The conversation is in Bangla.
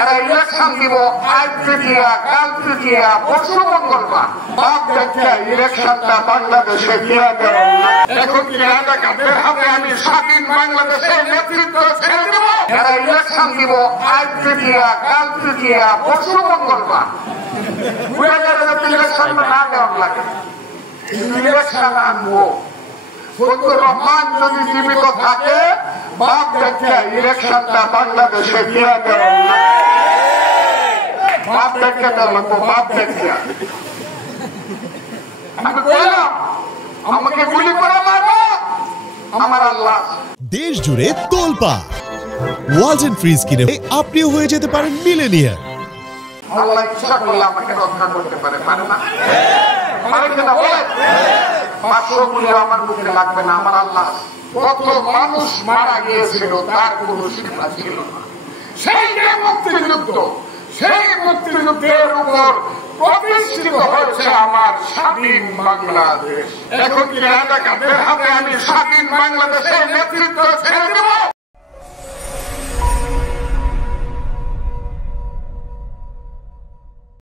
এরা ইলেকশন দিব আজ তৃতীয়া, কাল তৃতীয়া, পরশু মঙ্গলবার। বাপ দেখে ইলেকশনটা বাংলাদেশে ফিরে দেবেন না। এখন কি রাজাকারদের হাতে আমি স্বাধীন বাংলাদেশের নেতৃত্ব ছেড়ে দেব? এরা ইলেকশন দিব আজ তৃতীয়া, কাল তৃতীয়া, পরশু মঙ্গলবার। ইলেকশন না দেওয়ার লাগে, ইলেকশন আনবো। ফজলুর রহমান যদি জীবিত থাকে, বাপ দেখে ইলেকশনটা বাংলাদেশে ফিরে দেবেন না। বাপ দেখে লাগবো, বাপ দেখে। আমি বললাম আমাকে গুলি করে মারবো, আমার আল্লাহ। দেশ জুড়ে তোলপা ওয়ালটন ফ্রিজ কিনে আপনিও হয়ে যেতে পারেন মিলেনিয়ার। আল্লাহ ইচ্ছা করলে আমাকে রক্ষা করতে পারে, পারে না? পারে কিনা বলে? 500 গুলি আমার মুখে লাগবে না, আমার আল্লাহ। কত মানুষ মারা গিয়েছিল, তার কোন সীমা ছিল না। সেই যে মুক্তিযুদ্ধ, সেই মুক্তিযুদ্ধের উপর প্রতিষ্ঠিত হয়েছে আমার স্বাধীন বাংলাদেশ। এখন কি রাজাকারদের হাতে আমি স্বাধীন বাংলাদেশের নেতৃত্ব ছেড়ে দেব?